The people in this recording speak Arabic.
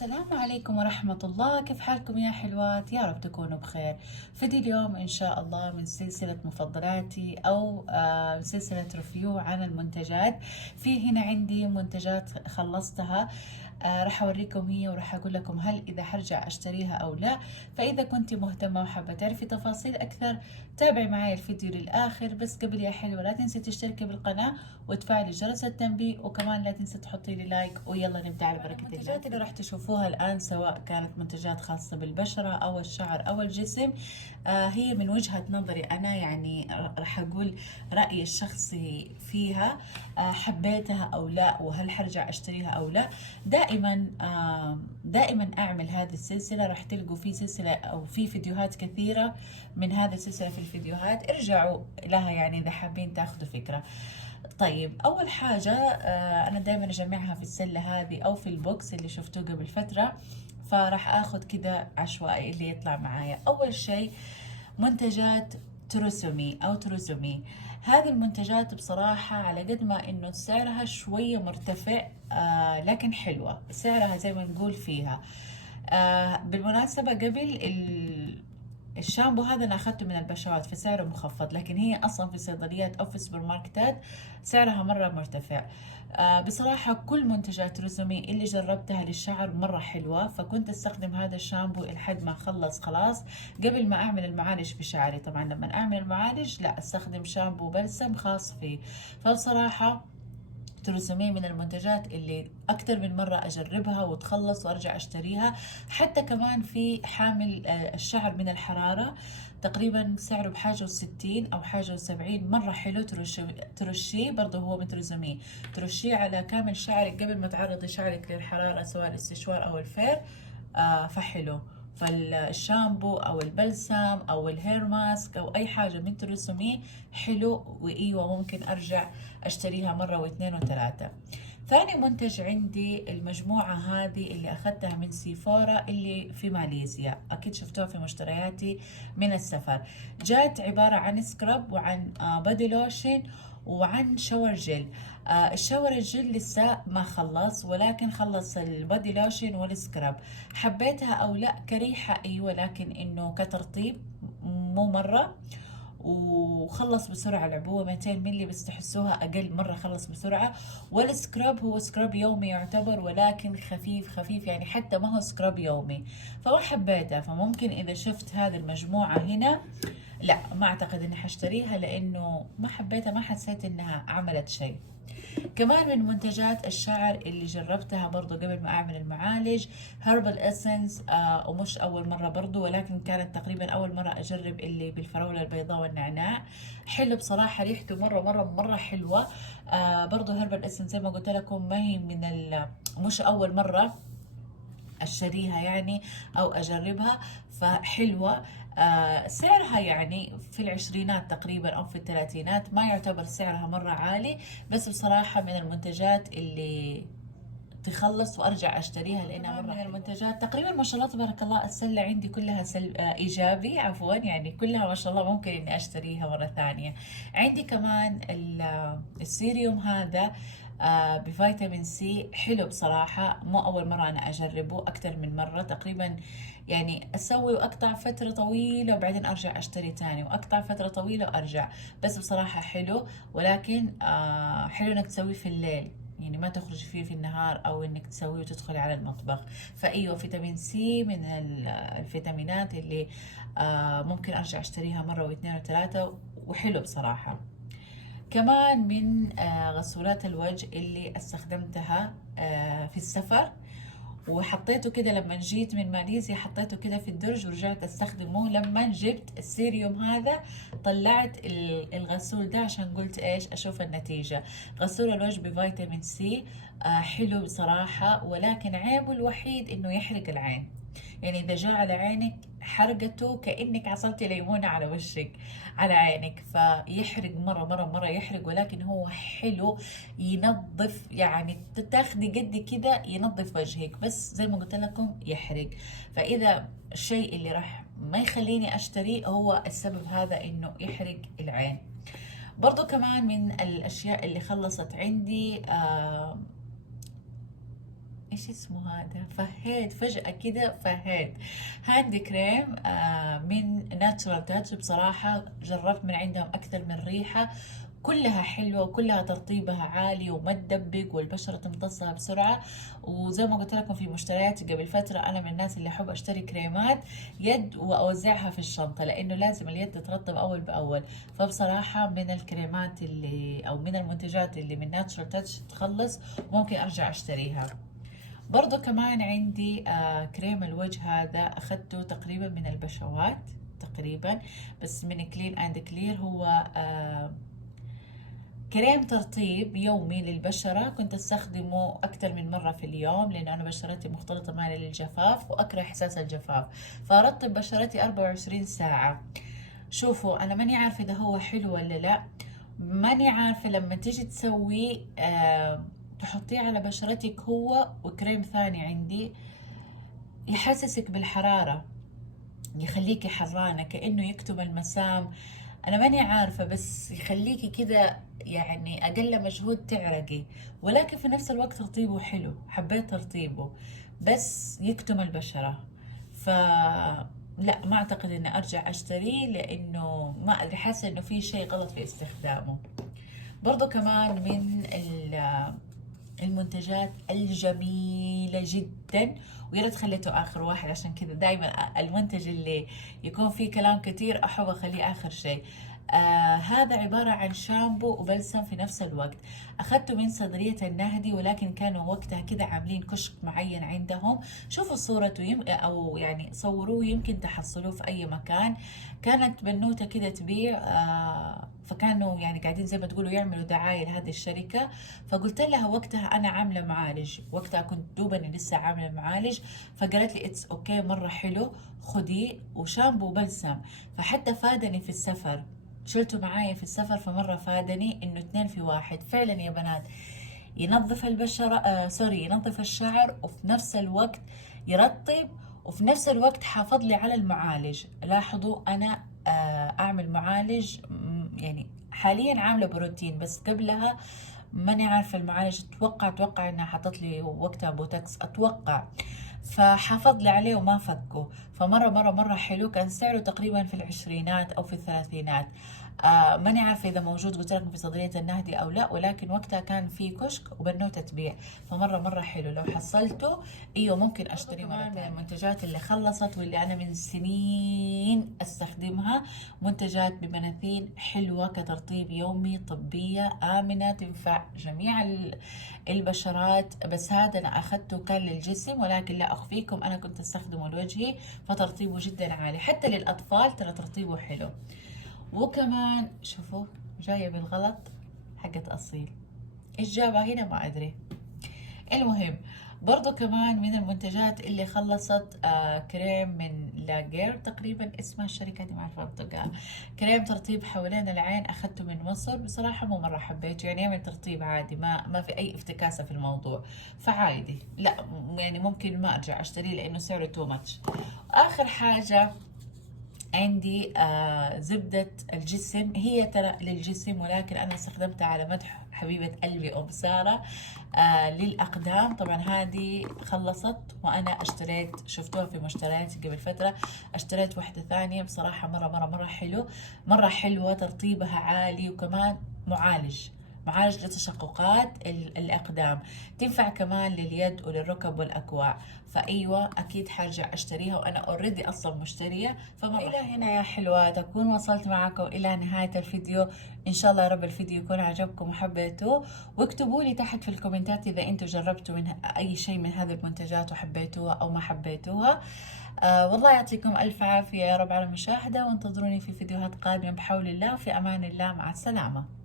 السلام عليكم ورحمة الله، كيف حالكم يا حلوات؟ يا رب تكونوا بخير. فيديو اليوم إن شاء الله من سلسلة مفضلاتي أو سلسلة ريفيو عن المنتجات. في هنا عندي منتجات خلصتها، راح أوريكم هي وراح أقول لكم هل إذا حرجع أشتريها أو لا. فإذا كنت مهتمة وحابة تعرفي تفاصيل أكثر تابعي معي الفيديو للآخر. بس قبل يا حلوة لا تنسي تشتركي بالقناة وتفعلي جرس التنبيه، وكمان لا تنسي تحطي لي لايك. ويلا نبدأ على بركة الله. المنتجات اللي راح تشوفوها الآن سواء كانت منتجات خاصة بالبشرة أو الشعر أو الجسم، هي من وجهة نظري أنا، يعني راح أقول رأيي الشخصي فيها. حبيتها أو لا، وهل حرجع أشتريها أو لا. دائما أعمل هذه السلسلة، راح تلقوا في سلسلة أو في فيديوهات كثيرة من هذه السلسلة. في الفيديوهات ارجعوا لها يعني إذا حابين تاخذوا فكرة. طيب أول حاجة، أنا دائما أجمعها في السلة هذه أو في البوكس اللي شفتوه قبل فترة، فراح أخذ كده عشوائي اللي يطلع معايا. أول شيء منتجات تروسومي أو تروسومي. هذه المنتجات بصراحة على قد ما إنه سعرها شوية مرتفع، لكن حلوة سعرها زي ما نقول فيها. بالمناسبة قبل الشامبو هذا انا اخذته من البشوات فسعره مخفض، لكن هي اصلا في الصيدليات او في السوبر ماركتات سعرها مره مرتفع. بصراحة كل منتجات روزومي اللي جربتها للشعر مرة حلوة، فكنت استخدم هذا الشامبو لحد ما خلص خلاص قبل ما اعمل المعالج في شعري. طبعا لما اعمل المعالج لا استخدم شامبو بلسم خاص فيه. فبصراحة تروسمي من المنتجات اللي أكثر من مرة أجربها وتخلص وأرجع أشتريها. حتى كمان في حامل الشعر من الحرارة، تقريبا سعره بحاجة و60 أو حاجة و70، مرة حلو. ترشيه برضه هو من تروسمي، ترشيه على كامل شعرك قبل ما تعرضي شعرك للحرارة سواء الاستشوار أو الفير. فحلو. فالشامبو او البلسم او الهير ماسك او اي حاجه من تروسومي حلو، وايوه ممكن ارجع اشتريها مره واثنين وثلاثه. ثاني منتج عندي المجموعة هذه اللي أخذتها من سيفورا اللي في ماليزيا، أكيد شفتوها في مشترياتي من السفر. جات عبارة عن سكراب وعن بادي لوشن وعن شاور جل. الشاور الجل لسه ما خلص، ولكن خلص البادي لوشن والسكراب. حبيتها أو لا كريحة أيوة، لكن إنه كترطيب مو مرة. وخلص بسرعة العبوة 200 ملي بس تحسوها أقل مرة خلص بسرعة. والسكراب هو سكراب يومي يعتبر، ولكن خفيف خفيف يعني حتى ما هو سكراب يومي، فما حبيتها. فممكن إذا شفت هذه المجموعة هنا لا ما أعتقد إني حشتريها، لأنه ما حبيتها، ما حسيت إنها عملت شيء. كمان من منتجات الشعر اللي جربتها برضو قبل ما اعمل المعالج هربل اسنس، ومش اول مرة برضو، ولكن كانت تقريبا اول مرة اجرب اللي بالفراولة البيضاء والنعناع. حلو بصراحة، ريحته مرة حلوة. برضو هربل اسنس زي ما قلت لكم ما هي من مش اول مرة اشتريها يعني او اجربها، فحلوة. سعرها يعني في العشرينات تقريبا او في الثلاثينات، ما يعتبر سعرها مرة عالي، بس بصراحة من المنتجات اللي تخلص وارجع اشتريها لانها مره من المنتجات. تقريبا ما شاء الله تبارك الله السله عندي كلها ايجابي عفوا، يعني كلها ما شاء الله ممكن اني اشتريها مره ثانيه. عندي كمان السيريوم هذا بفيتامين سي، حلو بصراحة. مو أول مرة أنا أجربه، أكثر من مرة تقريبا. يعني أسوي وأقطع فترة طويلة وبعدين أرجع أشتري تاني، وأقطع فترة طويلة وأرجع. بس بصراحة حلو، ولكن حلو إنك تسويه في الليل، يعني ما تخرج فيه في النهار او انك تسويه وتدخلي على المطبخ. فايوه فيتامين سي من الفيتامينات اللي ممكن ارجع اشتريها مره واثنين وثلاثه، وحلو بصراحه. كمان من غسولات الوجه اللي استخدمتها في السفر، وحطيته كده لما جيت من ماليزيا، حطيته كده في الدرج ورجعت استخدمه. لما جبت السيريوم هذا طلعت الغسول ده عشان قلت ايش اشوف النتيجة. غسول الوجه بفيتامين سي، حلو بصراحة، ولكن عيبه الوحيد انه يحرق العين. يعني اذا جاء على عينك حرقته كأنك عصرتي ليمونة على وشك على عينك، فيحرق مرة يحرق. ولكن هو حلو، ينظف، يعني تاخدي قد كده ينظف وجهك، بس زي ما قلت لكم يحرق. فإذا الشيء اللي راح ما يخليني أشتريه هو السبب هذا، إنه يحرق العين. برضو كمان من الأشياء اللي خلصت عندي ايش اسمه هذا، فهيت فجأة كده، فهيت هاند كريم من ناتشورال تاتش. بصراحة جربت من عندهم أكثر من ريحة، كلها حلوة وكلها ترطيبها عالي وما تدبق والبشرة تمتصها بسرعة. وزي ما قلت لكم في مشترياتي قبل فترة، أنا من الناس اللي أحب أشتري كريمات يد وأوزعها في الشنطة، لأنه لازم اليد تترطب أول بأول. فبصراحة من الكريمات اللي أو من المنتجات اللي من ناتشورال تاتش تخلص ممكن أرجع أشتريها. برضو كمان عندي كريم الوجه، هذا أخذته تقريبا من البشوات تقريبا، بس من كلين اند كلير. هو كريم ترطيب يومي للبشرة، كنت استخدمه أكثر من مرة في اليوم لأنه أنا بشرتي مختلطة مالي للجفاف وأكره إحساس الجفاف، فأرطب بشرتي 24 ساعة. شوفوا أنا ماني عارفة إذا هو حلو ولا لا، ماني عارفة لما تيجي تسوي تحطيه على بشرتك هو وكريم ثاني عندي يحسسك بالحرارة، يخليكي حرانة كأنه يكتم المسام. أنا ماني عارفة، بس يخليكي كده يعني أقل مجهود تعرقي، ولكن في نفس الوقت ترطيبه حلو، حبيت ترطيبه، بس يكتم البشرة. ف لا، ما أعتقد إني أرجع أشتريه، لأنه ما أدري، حاسة إنه في شيء غلط في استخدامه. برضو كمان من المنتجات الجميلة جدا، ويا ريت خليته آخر واحد، عشان كذا دايما المنتج اللي يكون فيه كلام كتير أحب أخليه آخر شيء. هذا عبارة عن شامبو وبلسم في نفس الوقت. أخذته من صيدلية النهدي، ولكن كانوا وقتها كده عاملين كشك معين عندهم. شوفوا صورته أو يعني صوروه، يمكن تحصلوه في أي مكان. كانت بنوتة كده تبيع، فكانوا يعني قاعدين زي ما تقولوا يعملوا دعاية لهذه الشركة. فقلت لها وقتها أنا عاملة معالج، وقتها كنت دوبني لسه عاملة معالج، فقالت لي اتس اوكي مرة حلو، خديه وشامبو وبلسم. فحتى فادني في السفر، شلته معايا في السفر، فمرة فادني انه 2 في 1 فعلا يا بنات. ينظف البشرة سوري، ينظف الشعر وفي نفس الوقت يرطب، وفي نفس الوقت حافظ لي على المعالج. لاحظوا أنا أعمل معالج، يعني حاليا عاملة بروتين، بس قبلها ماني عارفة المعالج، أتوقع إنها حطت لي وقتها بوتوكس أتوقع، فحافظ لي عليه وما فكه. فمرة حلو، كان سعره تقريبا في العشرينات أو في الثلاثينات. ماني عارفة إذا موجود قلت لكم في صيدلية النهدي أو لا، ولكن وقتها كان في كشك وبنوتة تبيع، فمرة حلو. لو حصلته أيوه ممكن أشتري مرة ثانية. من المنتجات اللي خلصت واللي أنا من سنين أستخدمها، منتجات بمناثين حلوة كترطيب يومي، طبية آمنة، تنفع جميع البشرات. بس هذا أنا أخذته كان للجسم، ولكن لا أخفيكم أنا كنت أستخدمه لوجهي، فترطيبه جدا عالي، حتى للأطفال ترى ترطيبه حلو. وكمان شوفوا جاية بالغلط حقت أصيل، إيش جابها هنا ما أدري. المهم برضو كمان من المنتجات اللي خلصت كريم من لاجير تقريبا اسمها الشركة دي، ما أعرف أنطقها. كريم ترطيب حوالين العين، أخذته من مصر، بصراحة مو مرة حبيته، يعني يعمل ترطيب عادي، ما في أي افتكاسة في الموضوع، فعادي لا يعني ممكن ما أرجع أشتريه لأنه سعره تو ماتش. آخر حاجة عندي زبدة الجسم، هي ترى للجسم ولكن أنا استخدمتها على مدح حبيبة قلبي أم سارة للأقدام. طبعا هذه خلصت وأنا اشتريت، شفتوها في مشترياتي قبل فترة، اشتريت واحدة ثانية. بصراحة مرة حلو، مرة حلوة، ترطيبها عالي، وكمان معالج لتشققات الأقدام، تنفع كمان لليد وللركب والأكواع. فأيوة أكيد حرجع أشتريها، وأنا أوريدي أصلا مشترية. إلى هنا يا حلوات أكون وصلت معكم إلى نهاية الفيديو. إن شاء الله يا رب الفيديو يكون عجبكم وحبيتوه، واكتبوا لي تحت في الكومنتات إذا أنتوا جربتوا من أي شيء من هذه المنتجات وحبيتوها أو ما حبيتوها. والله يعطيكم ألف عافية يا رب على المشاهدة، وانتظروني في فيديوهات قادمة بحول الله، في أمان الله، مع السلامة.